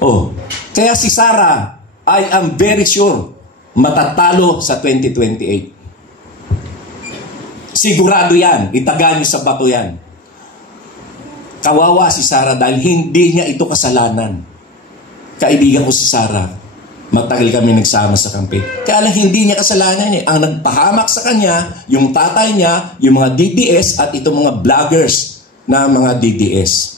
Oh, kaya si Sara, I am very sure, matatalo sa 2028. Sigurado yan. Itaga niyo sa bato yan. Kawawa si Sara dahil hindi niya ito kasalanan. Kaibigan ko si Sara. Matagal kami nagsama sa campaign. Kaya lang hindi niya kasalanan eh. Ang nagpahamak sa kanya, yung tatay niya, yung mga DDS at itong mga vloggers na mga DDS.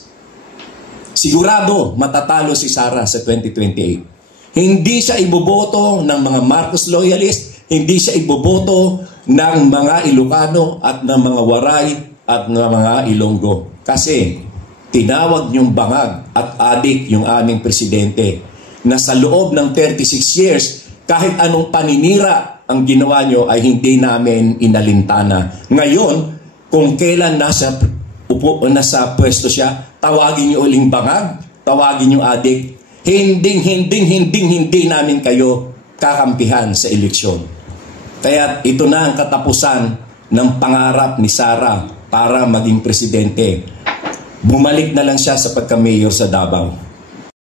Sigurado matatalo si Sara sa 2028. Hindi siya iboboto ng mga Marcos loyalist, hindi siya iboboto ng mga Ilocano at ng mga Waray at ng mga Ilonggo. Kasi tinawag niyong bangag at adik yung aming presidente na sa loob ng 36 years, kahit anong paninira ang ginawa niyo ay hindi namin inalintana. Ngayon, kung kailan nasa pwesto siya, tawagin niyo uling bangag, tawagin niyo adik, hindi namin kayo kakampihan sa eleksyon. Kaya ito na ang katapusan ng pangarap ni Sara para maging presidente. Bumalik na lang siya sa pagka-mayor sa Davao.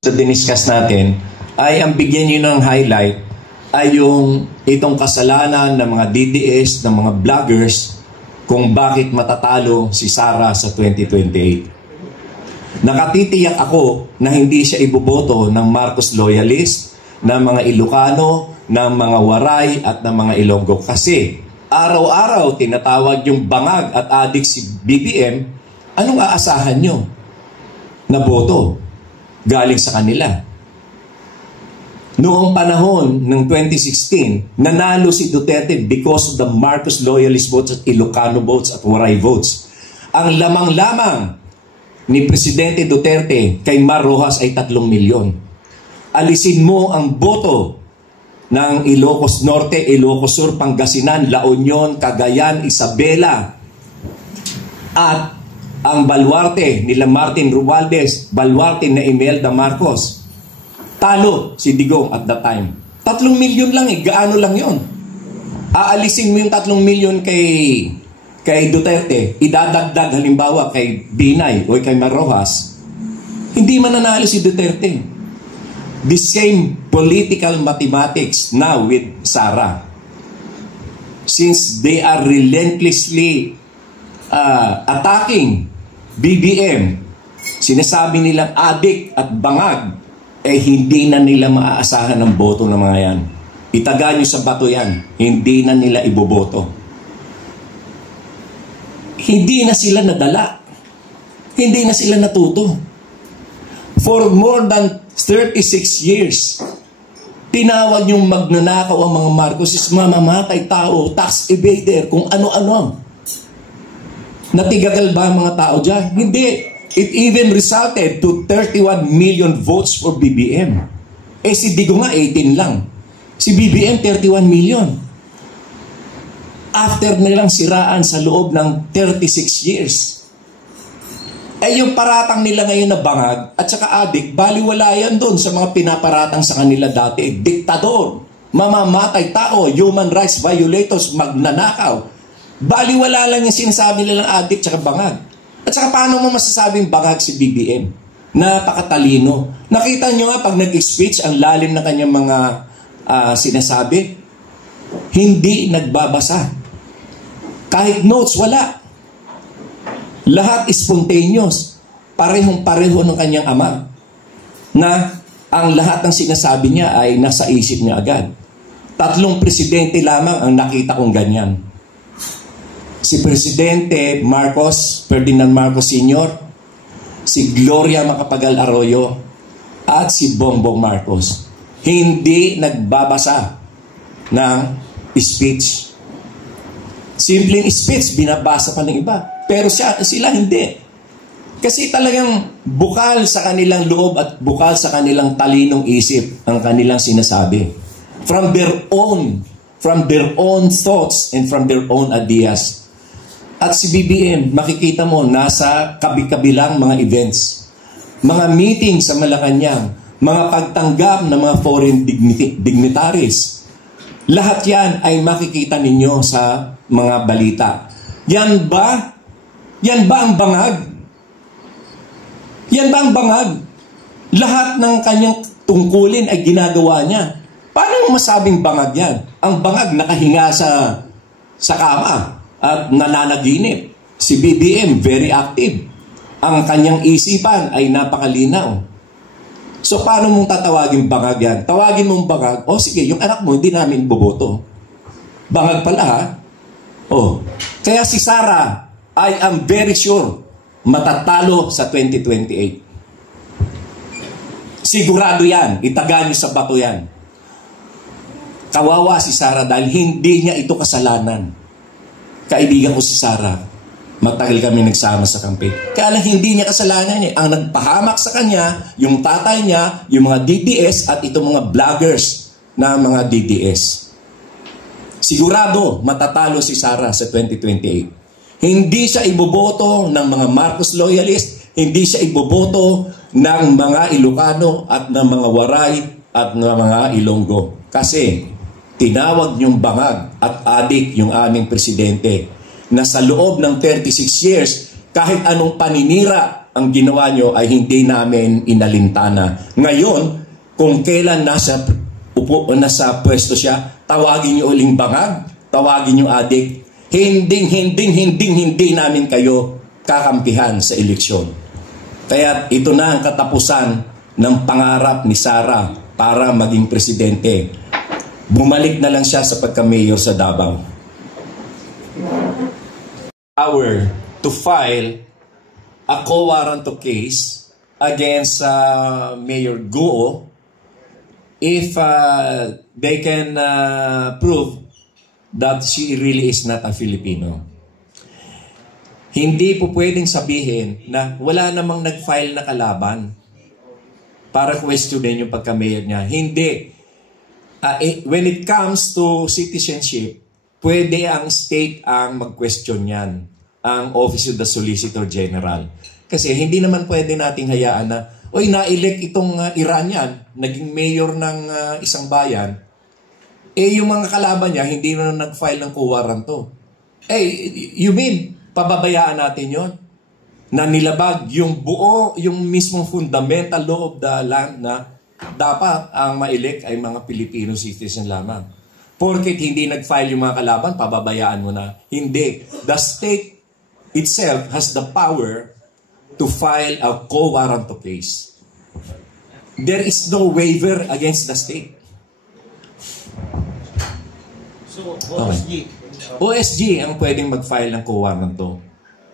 So diniscuss natin ay ang bigyan niyo ng highlight ay yung itong kasalanan ng mga DDS, ng mga vloggers kung bakit matatalo si Sara sa 2028. Nakatitiyak ako na hindi siya iboboto ng Marcos loyalist, ng mga Ilocano, ng mga Waray at ng mga Ilonggo. Kasi araw-araw tinatawag yung bangag at adik si BBM, anong aasahan nyo na boto galing sa kanila? Noong panahon ng 2016, nanalo si Duterte because of the Marcos loyalist votes at Ilocano votes at Waray votes. Ang lamang-lamang ni Presidente Duterte kay Mar Rojas ay 3 milyon. Alisin mo ang boto ng Ilocos Norte, Ilocos Sur, Pangasinan, La Union, Cagayan, Isabela at ang baluarte nila Martin Romualdez, baluarte na Imelda Marcos. Talo si Digong at that time. 3 milyon lang eh. Gaano lang yon? Aalisin mo yung 3 milyon kay Duterte, idadagdag halimbawa kay Binay o kay Mar Rojas, hindi mananalo si Duterte. The same political mathematics now with Sara. Since they are relentlessly attacking BBM, sinasabi nilang adik at bangag, hindi na nila maaasahan ng boto ng mga yan. Itaga nyo sa bato yan, hindi na nila iboboto. Hindi na sila nadala. Hindi na sila natuto. For more than 36 years, tinawag yung magnanakaw ang mga Marcos is mamamatay tao, tax evader, kung ano-ano. Natigagal ba ang mga tao dyan? Hindi. It even resulted to 31 million votes for BBM. Si Digong nga 18 lang. Si BBM 31 million. After nilang siraan sa loob ng 36 years. Yung paratang nila ngayon na bangag at saka adik, baliwala yan doon sa mga pinaparatang sa kanila dati. Diktador, mamamatay tao, human rights violators, magnanakaw. Baliwala lang yung sinasabi nilang adik at saka bangag. At saka paano mo masasabing bangag si BBM? Napakatalino. Nakita nyo nga pag nag-speech, ang lalim na kanyang mga sinasabi, hindi nagbabasa. Kahit notes, wala. Lahat spontaneous. Parehong-pareho ng kanyang ama. Na ang lahat ng sinasabi niya ay nasa isip niya agad. 3 presidente lamang ang nakita kong ganyan. Si Presidente Marcos, Ferdinand Marcos Sr., si Gloria Macapagal Arroyo, at si Bongbong Marcos. Hindi nagbabasa ng speech. Simpleng speech, binabasa pa ng iba. Pero sila hindi. Kasi talagang bukal sa kanilang loob at bukal sa kanilang talinong isip ang kanilang sinasabi. From their own thoughts and from their own ideas. At si BBM, makikita mo, nasa kabi-kabilang mga events. Mga meeting sa Malacanang, mga pagtanggap ng mga foreign dignitaries. Lahat yan ay makikita ninyo sa mga balita. Yan ba? Yan ba ang bangag? Yan ba ang bangag? Lahat ng kanyang tungkulin ay ginagawa niya. Paano mo masabing bangag yan? Ang bangag nakahinga sa kama at nananaginip. Si BBM, very active. Ang kanyang isipan ay napakalinaw. So paano mong tatawagin bangag yan? Tawagin mong bangag, o sige, yung anak mo, hindi namin boboto. Bangag pala ha? Oh. Kaya si Sara, I am very sure, matatalo sa 2028. Sigurado yan. Itaga niyo sa bato yan. Kawawa si Sara dahil hindi niya ito kasalanan. Kaibigan ko si Sara. Matagal kami nagsama sa campaign. Kaya lang hindi niya kasalanan niya. Ang nagpahamak sa kanya, yung tatay niya, yung mga DDS at itong mga vloggers na mga DDS. Sigurado matatalo si Sara sa 2028. Hindi siya iboboto ng mga Marcos loyalist. Hindi siya iboboto ng mga Ilocano at ng mga Waray at ng mga Ilonggo. Kasi tinawag niyong bangag at adik yung aming presidente na sa loob ng 36 years, kahit anong paninira ang ginawa niyo ay hindi namin inalintana. Ngayon, kung kailan nasa pwesto siya, tawagin niyo uling bangag, tawagin niyo adik, hindi namin kayo kakampihan sa eleksyon. Kaya ito na ang katapusan ng pangarap ni Sara para maging presidente. Bumalik na lang siya sa pagka-mayor sa Davao. Power to file a quo warranto case against Mayor Guo if they can prove that she really is not a Filipino. Hindi po pwedeng sabihin na wala namang nag-file na kalaban para questionin yung pagka-mayor niya. Hindi. When it comes to citizenship, pwede ang state ang mag-question yan, ang Office of the Solicitor General. Kasi hindi naman pwede nating hayaan na, oy, na-elect itong Iranian, naging mayor ng isang bayan, yung mga kalaban niya, hindi na nag-file ng quo warranto. You mean, pababayaan natin yon na nilabag yung buo, yung mismong fundamental law of the land na dapat ang ma-elect ay mga Filipino citizen lamang. Porket hindi nag-file yung mga kalaban, pababayaan mo na. Hindi. The state itself has the power to file a quo warranto case. There is no waiver against the state. So, OSG. Okay. OSG ang pwedeng mag-file ng quo warranto.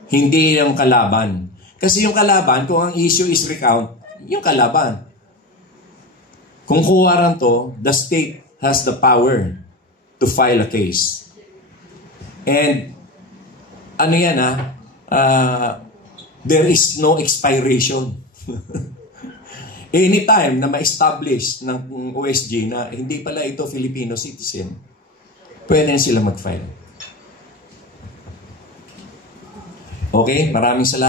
Hindi yung kalaban. Kasi yung kalaban, kung ang issue is recount, yung kalaban. Kung quo warranto, the state has the power to file a case. And, ano yan there is no expiration. Anytime na ma-establish ng OSG na hindi pala ito Filipino citizen, pwede sila mag-file. Okay, maraming salamat.